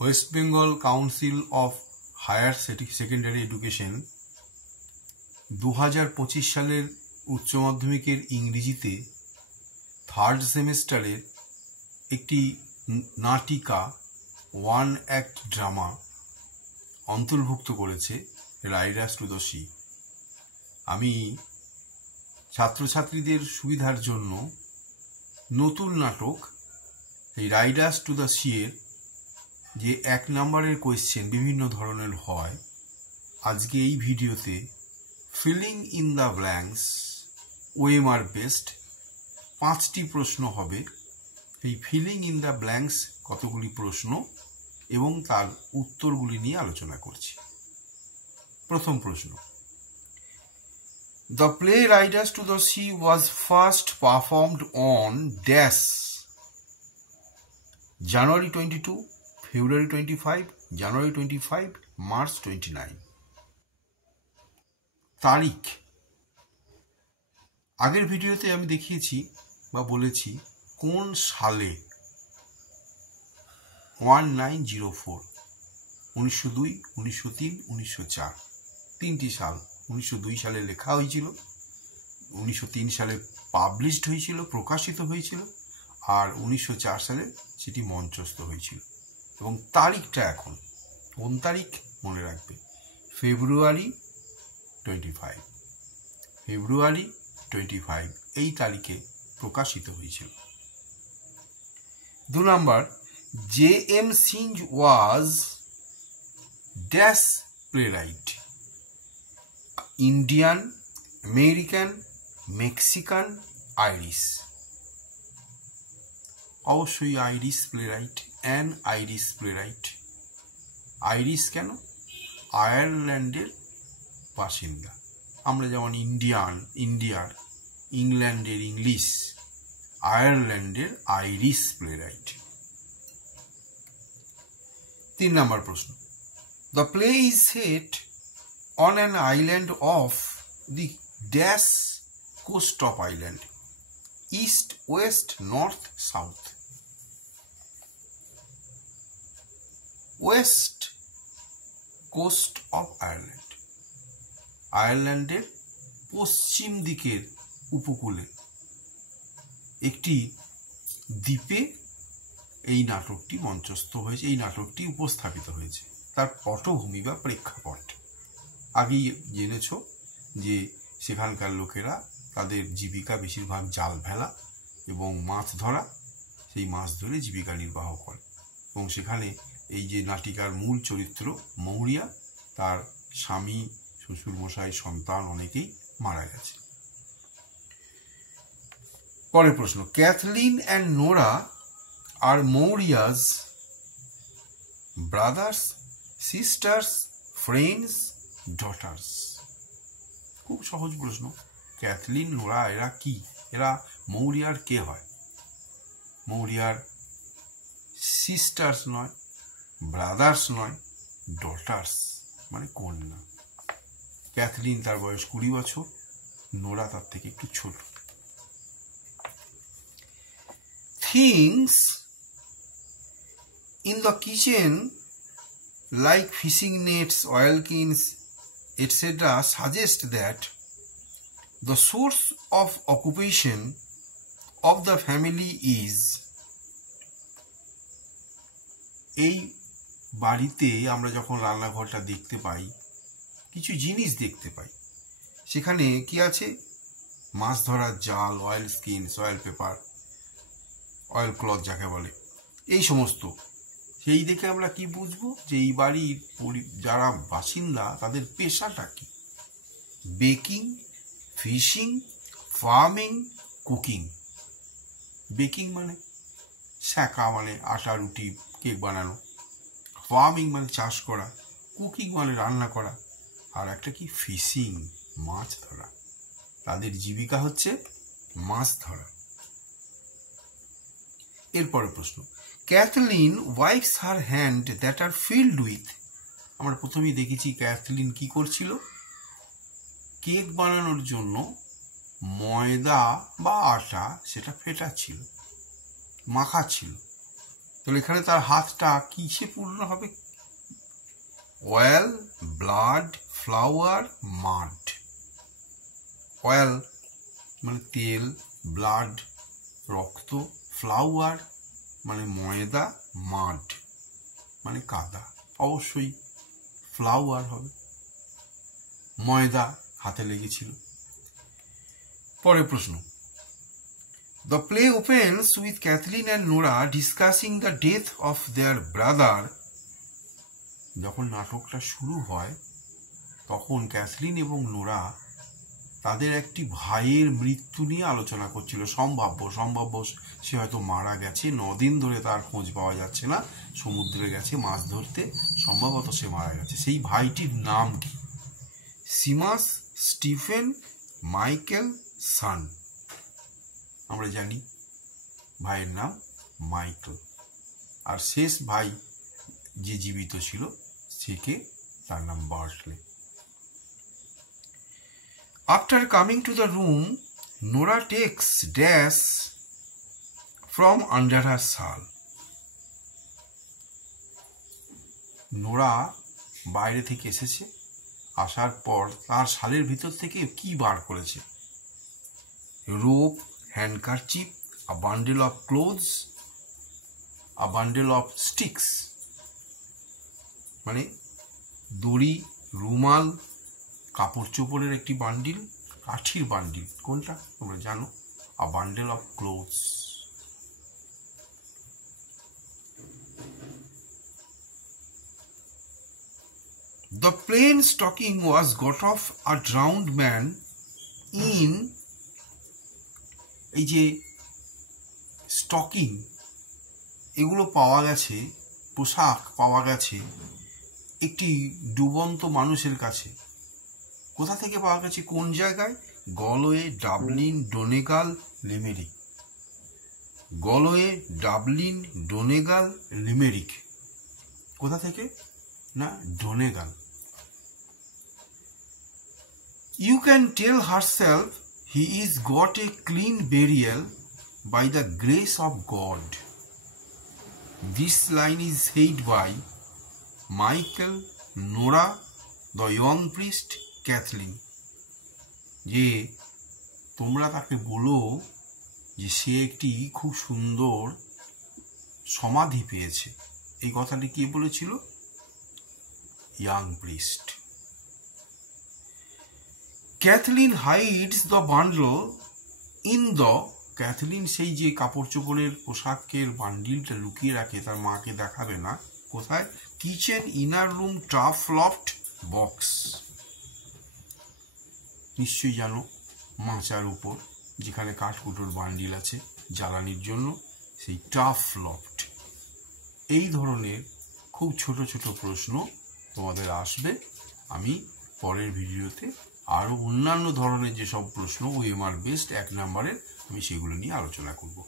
West Bengal council of higher secondary education 2025 সালের উচ্চ মাধ্যমিকের ইংরেজিতে থার্ড সেমেস্টারের একটি নাটিকা ওয়ান অ্যাক্ট ড্রামা অন্তর্ভুক্ত করেছে রাইডার্স টু দ্য সি। আমি ছাত্রছাত্রীদের সুবিধার জন্য নতুন নাটক এই রাইডার্স টু দ্য সি এর যে 1 নম্বরের কোয়েশ্চেন বিভিন্ন ধরনের হয়, আজকে এই ভিডিওতে filling in the blanks OMR best 5টি প্রশ্ন হবে। এই ফিলিং ইন দ্য ব্ল্যাঙ্কস কতগুলি প্রশ্ন এবং তার উত্তরগুলি নিয়ে আলোচনা করছি। প্রথম প্রশ্ন, The play Riders to the Sea was first performed on dash January 22, February 25, January 25, March 29. তারিখ আগের ভিডিওতে আমি দেখিয়েছি বা বলেছি কোন সালে 1904, 1902, 1903, 1904 তিনটি সাল। 1902 সালে লেখা হয়েছিল, 1903 সালে পাবলিশড হয়েছিল, প্রকাশিত হয়েছিল, আর 1904 সালে সেটি মঞ্চস্থ হয়েছিল। এবং তারিখটা এখন কোন তারিখ মনে রাখবে, ফেব্রুয়ারি 25, ফেব্রুয়ারি 25 এই তারিখে প্রকাশিত হয়েছিল। 2 নম্বর, J.M. Synge was dash playwright, Indian, American, Mexican, Irish। অবশ্যই Irish playwright, an Irish playwright. Irish কেন? আয়ারল্যান্ডের বাসিন্দা। আমরা যেমন ইন্ডিয়ার, ইংল্যান্ডের ইংলিশ, আয়ারল্যান্ডের আইরিশ প্লেরাইট। 3 নম্বর প্রশ্ন, the play is set on an island off the dash coast of Ireland, east, west, north, south. West coast of Ireland, আয়ারল্যান্ডের পশ্চিম দিকের উপকূলে একটি দ্বীপে এই নাটকটি মঞ্চস্থ হয়েছে, এই নাটকটি উপস্থাপিত হয়েছে। তার পটভূমি বা প্রেক্ষাপট আগেই জেনেছ যে সেখানকার লোকেরা তাদের জীবিকা বেশিরভাগ জাল ফেলা এবং মাছ ধরা, সেই মাছ ধরে জীবিকা নির্বাহ করে। এবং সেখানে এই যে নাটিকার মূল চরিত্র মৌরিয়া, তার স্বামী, শ্বশুরমশাই, সন্তান অনেকেই মারা গেছে। পরের প্রশ্ন, ক্যাথলিন অ্যান্ড নোরা আর Maurya's brothers, sisters, friends, daughters. খুব সহজ প্রশ্ন। ক্যাথলিন, নোরা এরা কি? এরা মৌরিয়ার কে হয়? মৌরিয়ার সিস্টার্স নয়, ব্রাদার্স নয়, ডটার্স মানে কন্যা। ক্যাথলিন তার বয়স 20 বছর, নোরা তার থেকে একটু ছোট। Things in the kitchen like fishing nets, oilskins, etc. suggest that the source of occupation of the family is। এই বাড়িতে আমরা যখন রান্নাঘরটা দেখতে পাই, কিছু জিনিস দেখতে পাই, সেখানে কি আছে? মাছ ধরার জাল, oil skin, oil paper, oil cloth যাকে বলে, এই সমস্ত। সেই দেখে আমরা কি বুঝবো যে এই বাড়ির যারা বাসিন্দা তাদের পেশাটা কি? Baking, fishing, farming, cooking. Baking মানে সেঁকা, মানে আটা, রুটি, কেক বানানো। ফার্মিং মানে চাষ করা। কুকিং মানে রান্না করা। আর একটা কি? ফিশিং, মাছ ধরা। তাদের জীবিকা হচ্ছে মাছ ধরা। এরপরে প্রশ্ন, Cathleen wipes her hand that are filled with. আমরা প্রথমেই দেখেছি ক্যাথলিন কি করছিল? কেক বানানোর জন্য ময়দা বা আটা সেটা ফেটাচ্ছিল, মাখাচ্ছিল। তাহলে এখানে তার হাতটা কিসে পূর্ণ হবে? Oil, blood, flower, মাড। অয়েল মানে তেল, ব্লাড রক্ত, ফ্লাওয়ার মানে ময়দা, মাড মানে কাদা। অবশ্যই ফ্লাওয়ার হবে, ময়দা হাতে লেগেছিল। পরের প্রশ্ন, the play opens with Cathleen and Nora discussing the death of their brother. যখন নাটকটা শুরু হয় তখন ক্যাথলিন এবং নোরা তাদের একটি ভাইয়ের মৃত্যু নিয়ে আলোচনা করছিল। সম্ভাব্য সে হয়তো মারা গেছে, 9 দিন ধরে তার খোঁজ পাওয়া যাচ্ছে না, সমুদ্রে গেছে মাছ ধরতে, সম্ভবত সে মারা গেছে। সেই ভাইটির নাম কি? সিমাস, স্টিফেন, মাইকেল, সান। আমরা জানি ভাইয়ের নাম মাইকেল। আর শেষ ভাই যে জীবিত ছিল সে তার নাম বার্টলে। After coming to the room, Nora takes dash from under her shawl. Nora বাইরে থেকে এসেছে, আসার পর তার শালের ভিতর থেকে কি বার করেছে? Rope, handkerchief, a bundle of clothes, a bundle of sticks। মানে দড়ি, রুমাল, কাপড় চোপড়ের একটি বান্ডিল, কাঠির বান্ডিল। কোনটা তোমরা জানো? A bundle of clothes. The plain stocking was got off a drowned man in. এই যে স্টকিং এগুলো পাওয়া গেছে, পোশাক পাওয়া গেছে একটি ডুবন্ত মানুষের কাছে। কোথা থেকে পাওয়া গেছে? কোন জায়গায়? Galway, Dublin, Donegal, Limerick. Galway, Dublin, Donegal, Limerick. কোথা থেকে? না, Donegal. You can tell herself he is got a clean burial by the grace of God. This line is said by Michael, Nora, the young priest, Cathleen. যে তোমরা তাকে বলো যে সে একটি খুব সুন্দর সমাধি পেয়েছে। এই কথাটি কে বলেছিল? Young priest. Cathleen hides the bundle in the. Cathleen সেই যে কাপড় চোপড়ের পোশাকের বান্ডিলটা লুকিয়ে রাখে, তার মাকে দেখাবে না। কোথায়? Kitchen, inner room, tough loft, box. নিশ্চয়ই জানো, মাচার উপর যেখানে কাঠকুটোর বান্ডিল আছে জ্বালানির জন্য, সেই টাফ লফট। এই ধরনের খুব ছোট ছোট প্রশ্ন তোমাদের আসবে। আমি পরের ভিডিওতে আরও অন্যান্য ধরনের যেসব প্রশ্ন OMR বেসড 1 নম্বরের, আমি সেগুলো নিয়ে আলোচনা করব।